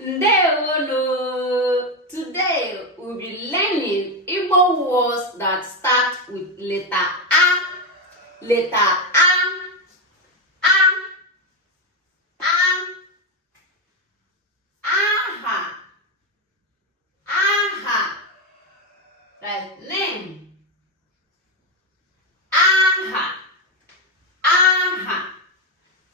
Ndewono! Today we'll be learning Igbo words that start with letter A. Letter A. A. A. Aha. Aha. That's name. Aha. Aha.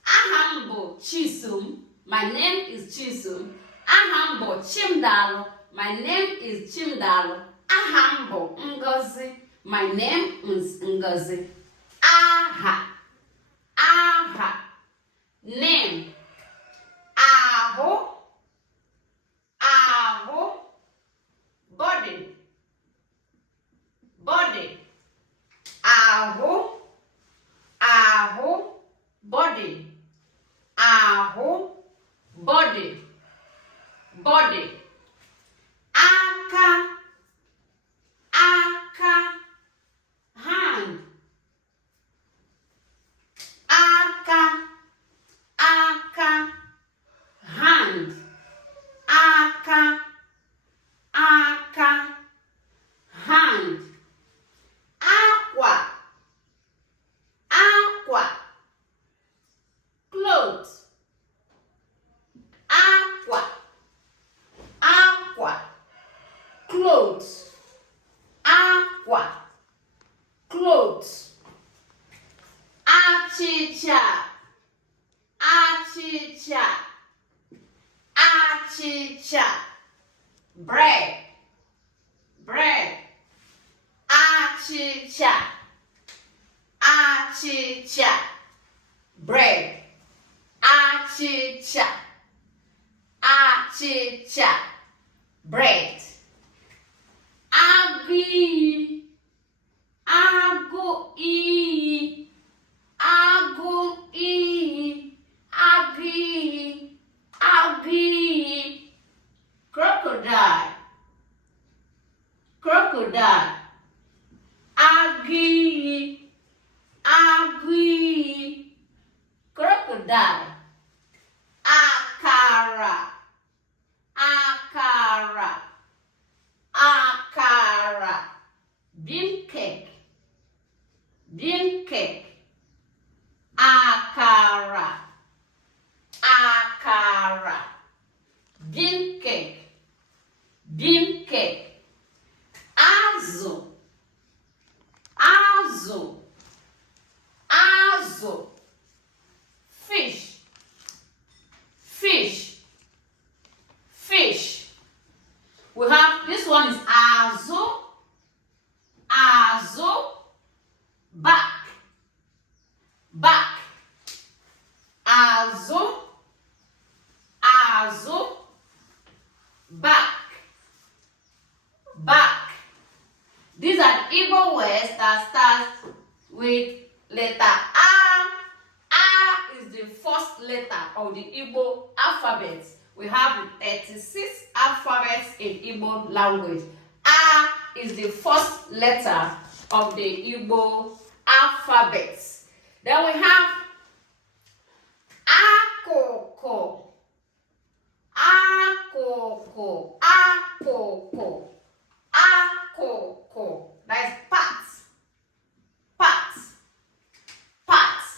Aha bụ Chisom. My name is Chisom. Aha m bụ Chimdalụ. My name is Chimdalụ. Aha m bụ Ngozi. My name is Ngozi. Aha. Aha. Name. Ahụ. Ahụ. Body. Body. Ahụ. Ahụ. Body. Ahụ. Body. Body. Aka. Aka. Hand. Aka. Aka. Hand. Aka. Aka. Hand. Aqua. Aqua. Clothes. Aqua. Aqua. Clothes. Aqua. Clothes. Achịcha. Achịcha. Achịcha. Bread. Bread. Achịcha. Achịcha. Bread. Achịcha. Achịcha. Bread. Agụ iyi. Agụ iyi. Agụ iyi. Agụ iyi. Agụ iyi. Crocodile. Crocodile. Agụ iyi. Agụ iyi. Crocodile. Akara. Akara. Akara. Bean cake. Bean cake. Akara. Akara. Bean cake. Bean cake. Azụ. Azụ. Azụ. Fish. Fish. Fish. We have, this one is azụ. Azụ. Back. Back. Azụ. Azụ. Back. Back. These are Igbo words that start with letter A. A is the first letter of the Igbo alphabet. We have 36 alphabets in Igbo language. A is the first letter of the Igbo alphabet. Then we have akụkụ. Akụkụ. Akụkụ. Akụkụ. That is parts. Parts. Parts.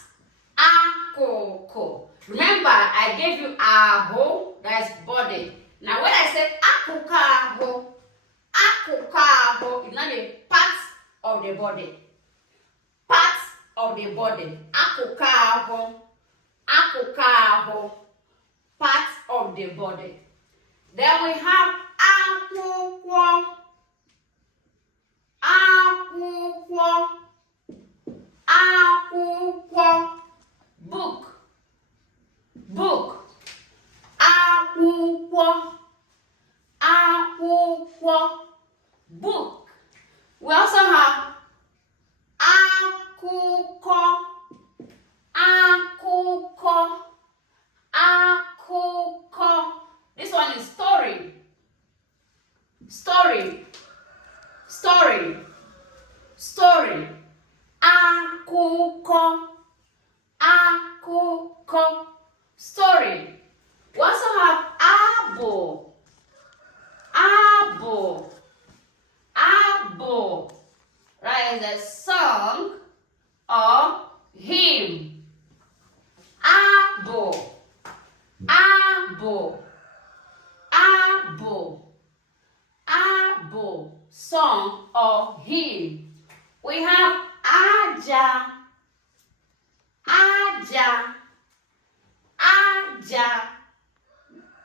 Akụkụ. Remember, I gave you ahụ, that is body. Now when I said akụkụ ahụ is not a part of the body. Part of the body. Akụkụ ahụ, part of the body. Then we have akwụkwọ. Akwụkwọ. Akwụkwọ. Book. Book. Akwụkwọ. Akwụkwọ. Book. We also have akụkọ. Akụkọ. Akụkọ. This one is story. Story. Story. Story. Akụkọ. Akụkọ. Story. We also have abụ. a song or hymn. Abo, abo, abo, abo, song or hymn. We have aja, aja, aja,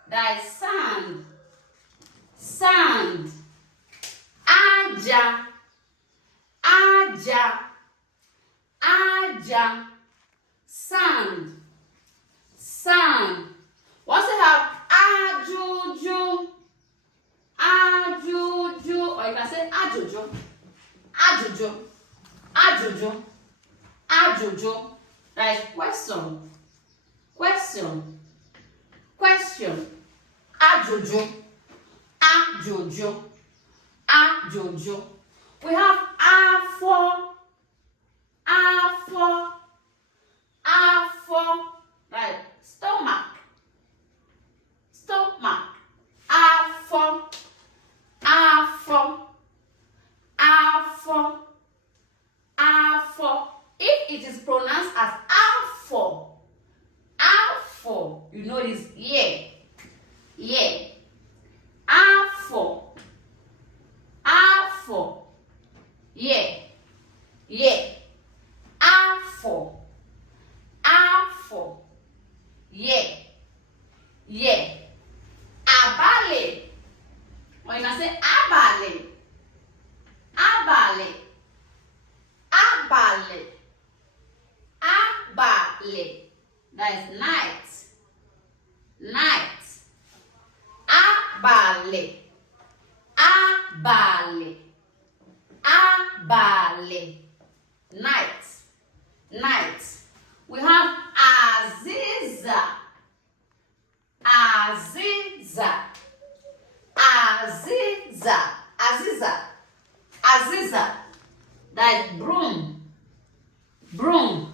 that is sand, sand, aja, aja, aja, sand, sand. We also have ajuju, ajuju, or you can say ajuju, ajuju, ajuju, ajuju. That is question, question, question. Ajuju, ajuju, ajuju. We have afo, afo, afo. Right, stomach, stomach. Afo, afo, afo, afo. If it is pronounced as afo, afo, you know it is yeah, yeah. Afo, afo, yeah, yeah. Afo, afo, yeah, yeah. Abale, or you can say abale, abale, abale, abale. That is night, night. Abale, abale, abale, night, night. We have aziza, aziza, aziza, aziza, aziza. That is broom, broom.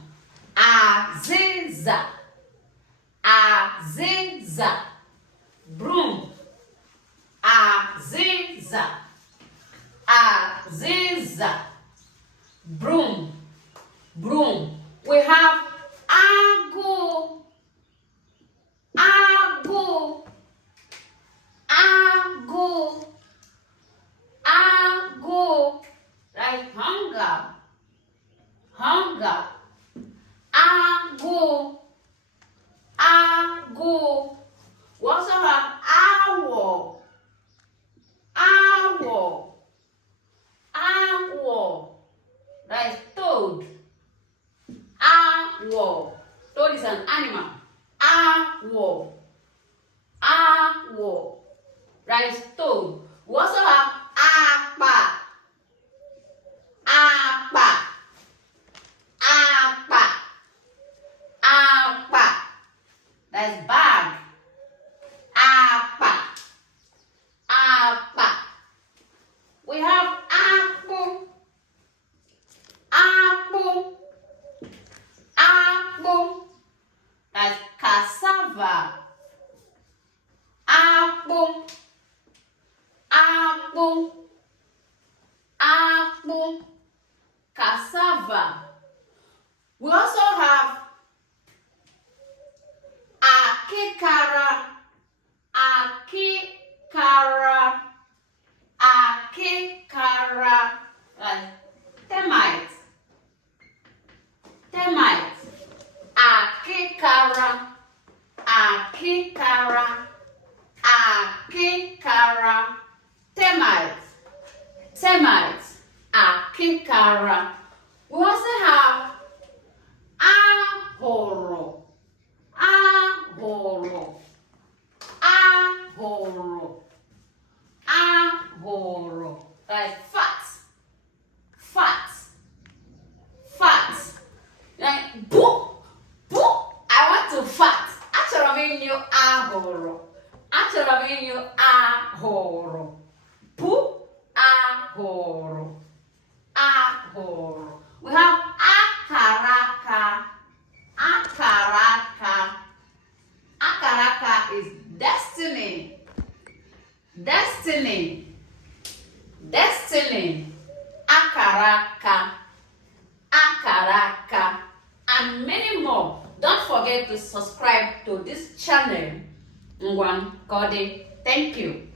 Aziza, aziza, broom. Aziza, aziza, broom, broom. We have agu, agu, agu, agu. Like hunger, hunger. Agu, agu. We also have owl, owl, owl. That is toad. Owl. Toad is an animal. Owl, owl. That is toad. We also have apa, apa, apa, apa. That is bag. Apa, apa. We have apple, apple, apple. That's cassava. Apple, apple, apple, cassava. We also have akikara, akikara, akikara. Termite, termite. Akikara, akikara, akikara. Termite, termite. Akikara. We also have ahoro, ahoro, ahoro, ahoro. That is fat, fat, fat. Like boo, boo. I want to fat. Actually, I mean you ahoro. Actually, I mean you ahoro. Boo, ahoro, ahoro. We have akaraka, akaraka. Akaraka is destiny, destiny, destiny. Akaraka. Karaka, and many more. Don't forget to subscribe to this channel. Ngwan Kode. Thank you.